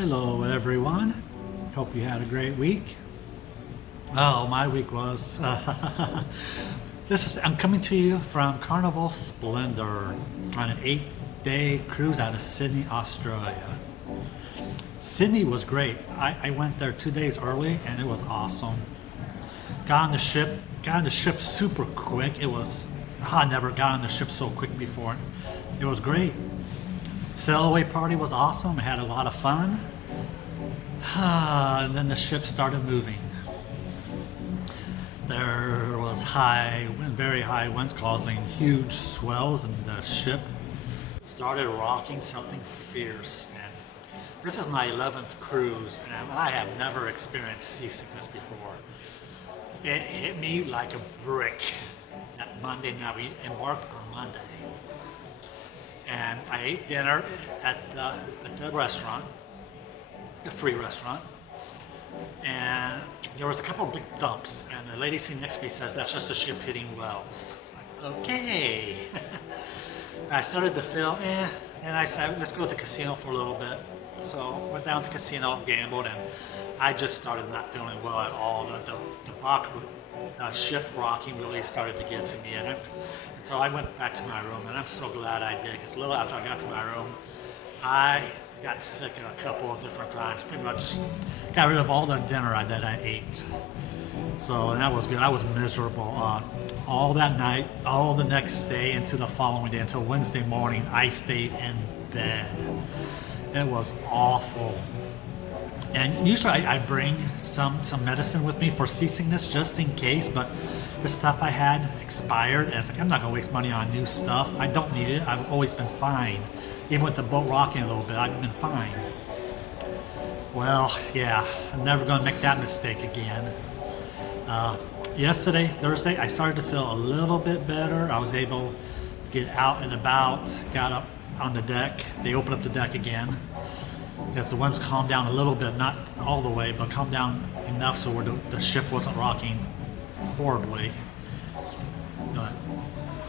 Hello everyone, hope you had a great week. Oh, my week was, I'm coming to you from Carnival Splendor on an 8-day cruise out of Sydney, Australia. Sydney was great. I went there 2 days early and it was awesome. Got on the ship super quick. I never got on the ship so quick before. It was great. Sail away party was awesome. I had a lot of fun. And then the ship started moving. There was very high winds causing huge swells, and the ship started rocking something fierce. And this is my 11th cruise, and I have never experienced seasickness before. It hit me like a brick that Monday night. We embarked on Monday. And I ate dinner at the restaurant, the free restaurant, and there was a couple of big dumps, and the lady sitting next to me says, "That's just the ship hitting wells." It's like, okay. I started to feel, and I said, let's go to the casino for a little bit. So went down to the casino, gambled, and I just started not feeling well at all. The ship rocking really started to get to me, and so I went back to my room, and I'm so glad I did, because a little after I got to my room, I got sick a couple of different times. Pretty much got rid of all the dinner that I ate. So that was good. I was miserable all that night, all the next day, into the following day, until Wednesday morning. I stayed in bed. It was awful. And usually I bring some medicine with me for seasickness just in case, but the stuff I had expired, and it's like, I'm not gonna waste money on new stuff. I don't need it. I've always been fine. Even with the boat rocking a little bit, I've been fine. Well, yeah, I'm never gonna make that mistake again. Yesterday, Thursday, I started to feel a little bit better. I was able to get out and about, got up on the deck. They opened up the deck again, because the winds calmed down a little bit, not all the way, but calmed down enough so where the ship wasn't rocking horribly. But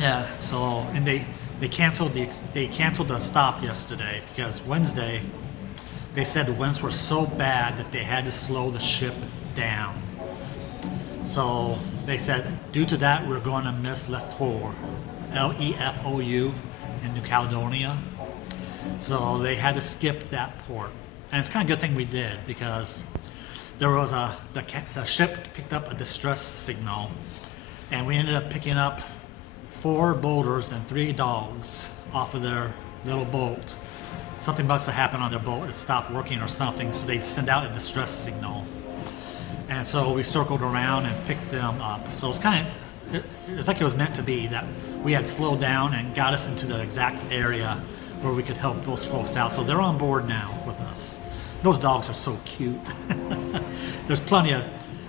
yeah, so, and they canceled the stop yesterday, because Wednesday they said the winds were so bad that they had to slow the ship down. So they said, due to that, we're going to miss Lefou, Lefou in New Caledonia. So they had to skip that port, and it's kind of a good thing we did, because there was the ship picked up a distress signal, and we ended up picking up 4 boulders and 3 dogs off of their little boat. Something must have happened on their boat; it stopped working or something, so they'd send out a distress signal. And so we circled around and picked them up. So it's like it was meant to be, that we had slowed down and got us into the exact area where we could help those folks out. So they're on board now with us. Those dogs are so cute. There's plenty of,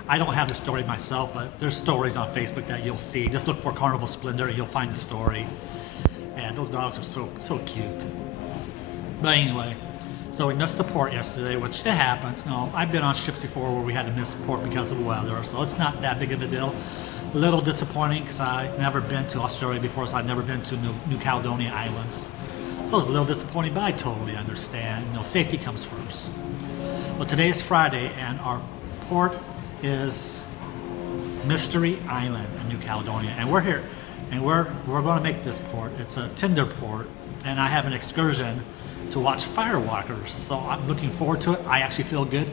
I don't have the story myself, but there's stories on Facebook that you'll see. Just look for Carnival Splendor, you'll find the story. And those dogs are so cute. But anyway, so we missed the port yesterday, which it happens. No, I've been on ships before where we had to miss port because of weather, so it's not that big of a deal. A little disappointing, because I've never been to Australia before, so I've never been to New Caledonia Islands. So it's a little disappointing, but I totally understand. Safety comes first. Well, today is Friday, and our port is Mystery Island in New Caledonia, and we're here, and we're going to make this port. It's a Tinder port, and I have an excursion to watch firewalkers, so I'm looking forward to it. I actually feel good.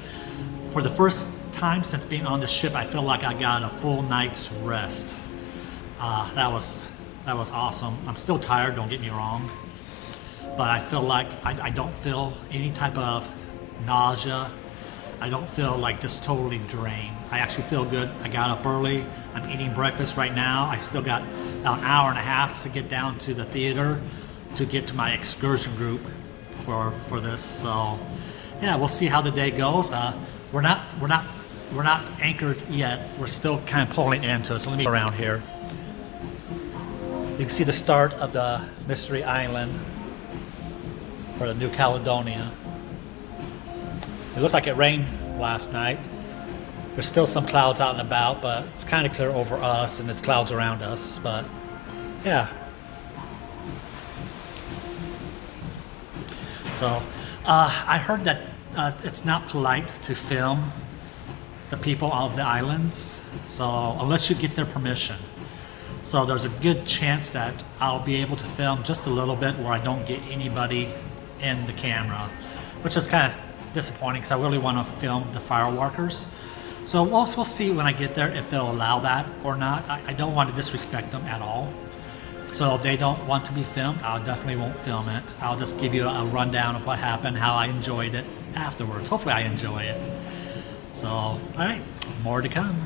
For the first time since being on the ship, I feel like I got a full night's rest. That was awesome. I'm still tired, don't get me wrong, but I feel like I don't feel any type of nausea. I don't feel like just totally drained. I actually feel good. I got up early. I'm eating breakfast right now. I still got about an hour and a half to get down to the theater to get to my excursion group for this. So yeah, we'll see how the day goes. We're not anchored yet. We're still kind of pulling into it. So let me go around here. You can see the start of the Mystery Island for the New Caledonia. It looked like it rained last night. There's still some clouds out and about, but it's kind of clear over us, and there's clouds around us. But yeah. So I heard that it's not polite to film the people of the islands, so unless you get their permission. So there's a good chance that I'll be able to film just a little bit where I don't get anybody in the camera, which is kind of disappointing because I really want to film the firewalkers. So we'll see when I get there if they'll allow that or not. I don't want to disrespect them at all. So if they don't want to be filmed, I definitely won't film it. I'll just give you a rundown of what happened, how I enjoyed it afterwards. Hopefully I enjoy it. So, all right, more to come.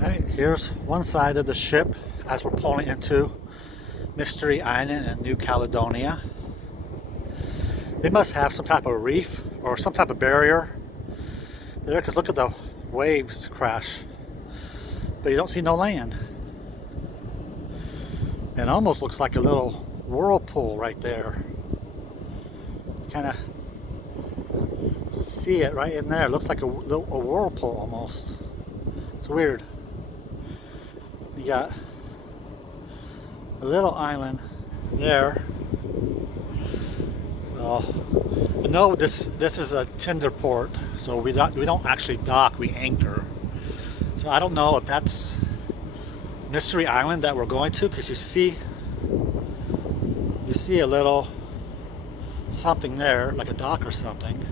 All right, here's one side of the ship as we're pulling into Mystery Island in New Caledonia. They must have some type of reef or some type of barrier there, because look at the waves crash, but you don't see no land. It almost looks like a little whirlpool right there. Kind of see it right in there. It looks like a whirlpool almost. It's weird. You got a little island there. So I know this is a tender port, so we don't actually dock, we anchor. So I don't know if that's Mystery Island that we're going to, because you see a little something there, like a dock or something.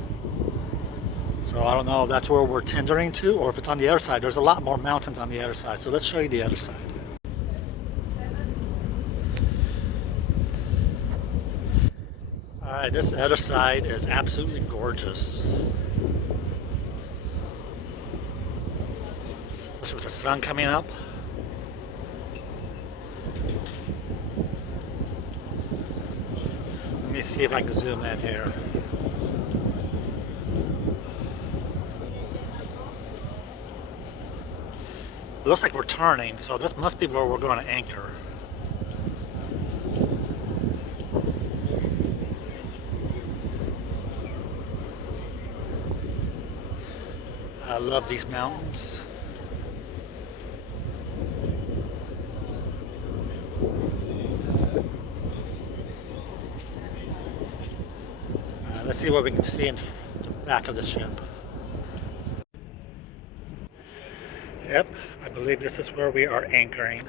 So I don't know if that's where we're tendering to, or if it's on the other side. There's a lot more mountains on the other side, so let's show you the other side. Alright, this other side is absolutely gorgeous. Especially with the sun coming up. Let me see if I can zoom in here. It looks like we're turning, so this must be where we're going to anchor. I love these mountains. Let's see what we can see in the back of the ship. Yep, I believe this is where we are anchoring.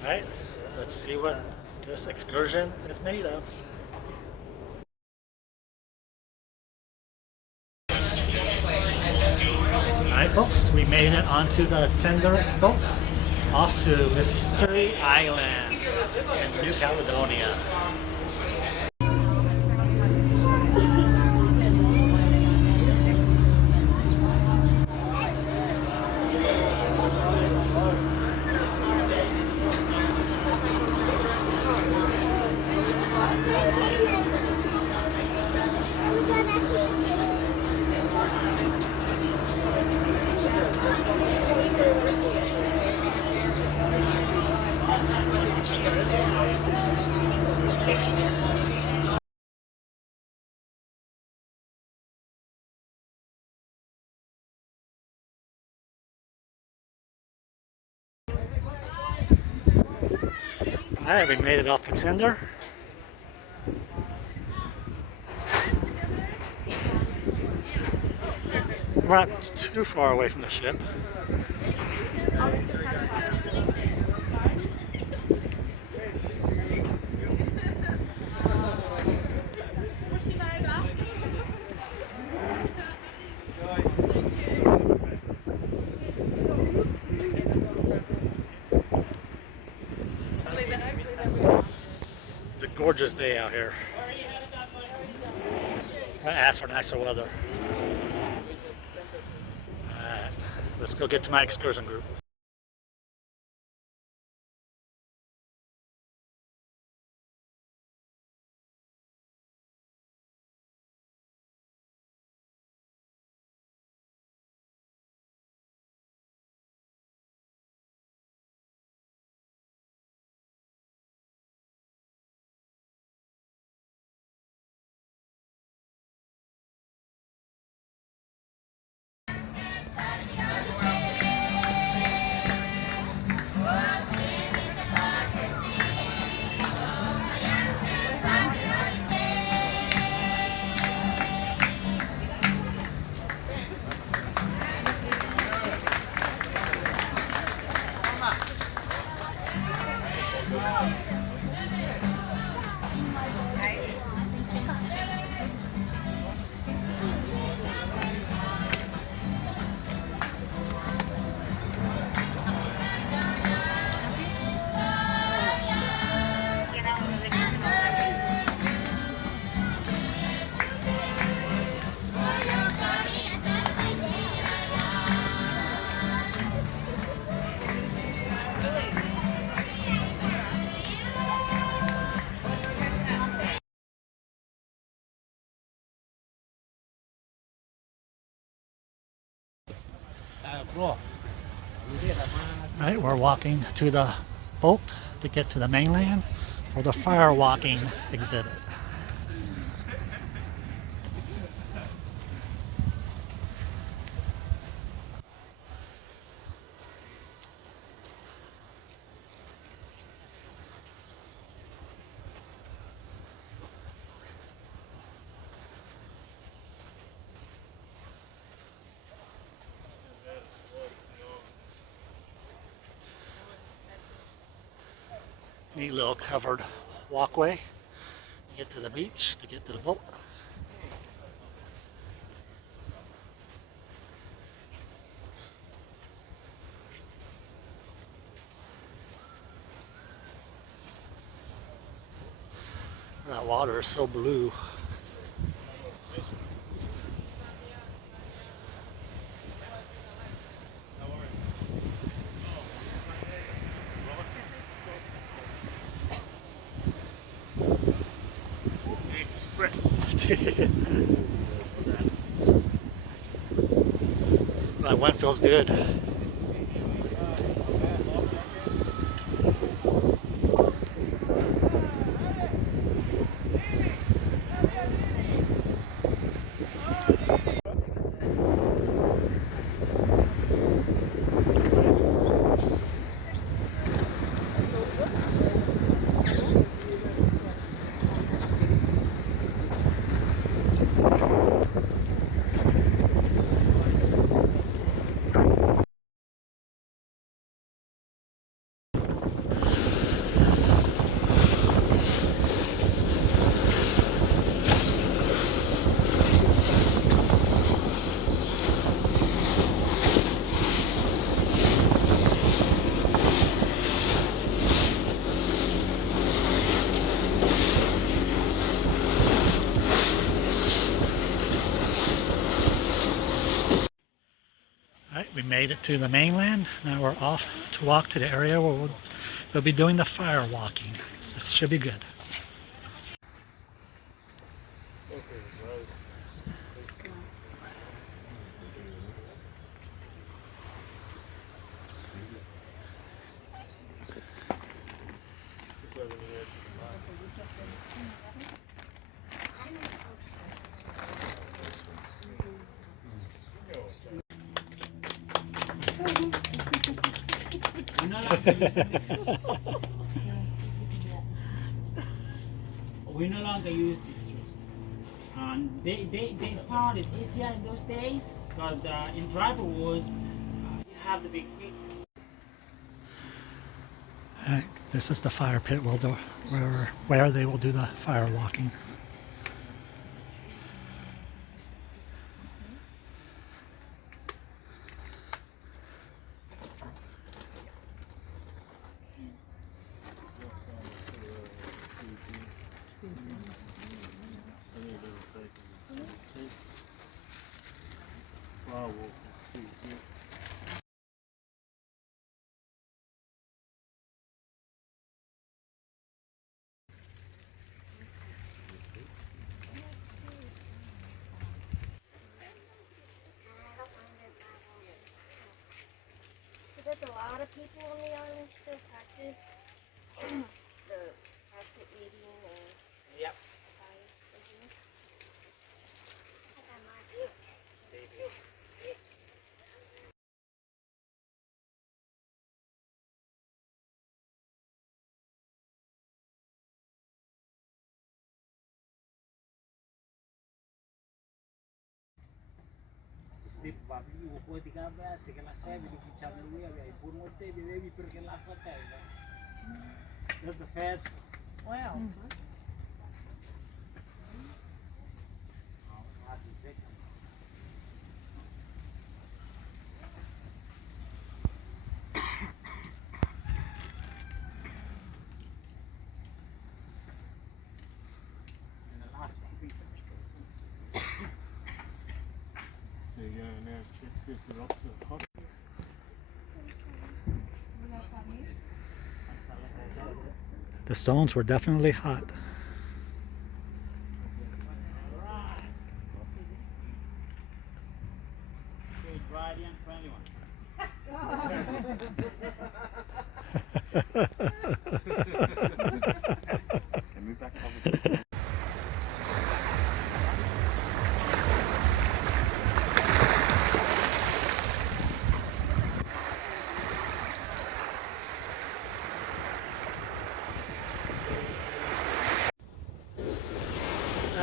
Alright, let's see what this excursion is made of. Alright folks, we made it onto the tender boat off to Mystery Island in New Caledonia. Alright, we made it off the tender. We're not too far away from the ship. It's a gorgeous day out here. I'm gonna ask for nicer weather. Alright, let's go get to my excursion group. Right, we're walking to the boat to get to the mainland for the fire walking exhibit. Neat little covered walkway to get to the beach, to get to the boat. That water is so blue. That wind feels good. Alright, we made it to the mainland. Now we're off to walk to the area where they'll be doing the fire walking. This should be good. We no longer use this route. And they found it easier in those days because in driver wars, you have the big wheel. Alright, this is the fire pit where they will do the fire walking. There's a lot of people on the island still practice the basket weaving and Yep. fire business. Step babi uko tiga ba segala saya beli kicau dulu ya biar pun mote dia beli perkelah kota. That's the first. Wow. And the last one. So you go now, check the rocks are hot. The stones were definitely hot. Okay, dry and friendly one.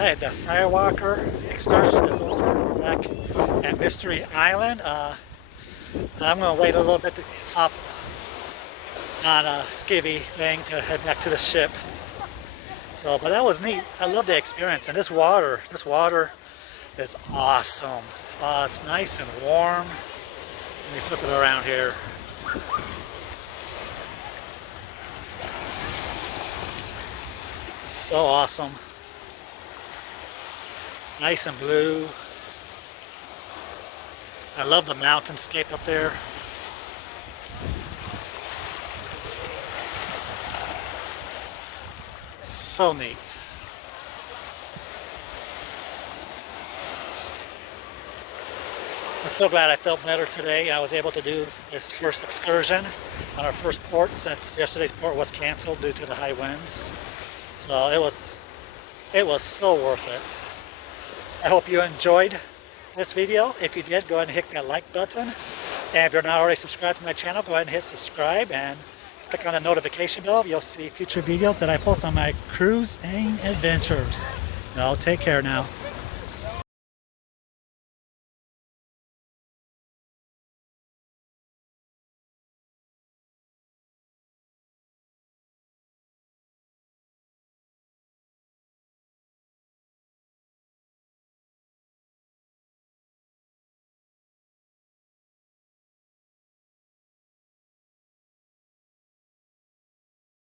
Alright, the firewalker excursion is over. We're back at Mystery Island. I'm going to wait a little bit to hop on a skivvy thing to head back to the ship. So, but that was neat. I love the experience. And this water is awesome. It's nice and warm. Let me flip it around here. It's so awesome. Nice and blue. I love the mountainscape up there. So neat. I'm so glad I felt better today. I was able to do this first excursion on our first port since yesterday's port was canceled due to the high winds. So it was so worth it. I hope you enjoyed this video. If you did, go ahead and hit that like button. And if you're not already subscribed to my channel, go ahead and hit subscribe and click on the notification bell. You'll see future videos that I post on my cruising adventures. Now, take care now.